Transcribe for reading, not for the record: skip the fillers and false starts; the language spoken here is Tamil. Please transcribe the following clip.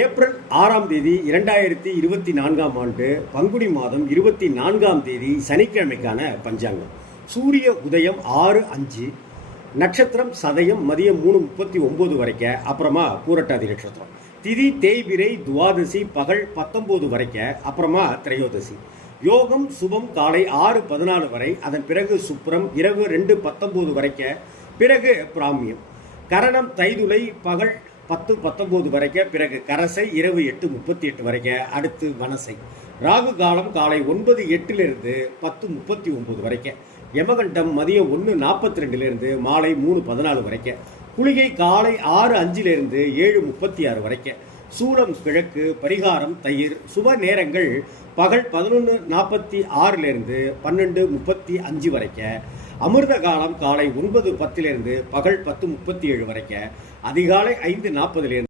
ஏப்ரல் 6ஆம் தேதி 2024ஆம் ஆண்டு பங்குனி மாதம் 24ஆம் தேதி சனிக்கிழமைக்கான பஞ்சாங்கம். சூரிய உதயம் 6:05, நட்சத்திரம் சதயம் மதியம் 3:39 வரைக்கும், அப்புறமா பூரட்டாதி நட்சத்திரம். திதி தேய்பிரை துவாதசி பகல் 19 வரைக்கும், அப்புறமா திரையோதசி. யோகம் சுபம் காலை 6:14 வரை, அதன் பிறகு சுப்ரம் இரவு 2:19 வரைக்கும், பிறகு பிராமியம். கரணம் தைதுளை பகல் 10:19 வரைக்கும், பிறகு கரசை இரவு 8:38 வரைக்கும், அடுத்து வனசை. ராகு காலம் காலை 9:08 10:39 வரைக்கும், யமகண்டம் மதியம் 1:42 மாலை 3:14 வரைக்கும், குளிகை காலை 6:05 7:36 வரைக்கும், சூலம் கிழக்கு, பரிகாரம் தயிர். சுப நேரங்கள் பகல் 11:46 12:35 வரைக்கும், அமிர்த காலம் காலை 9:10 பகல் 10:37 வரைக்கும், அதிகாலை 5:40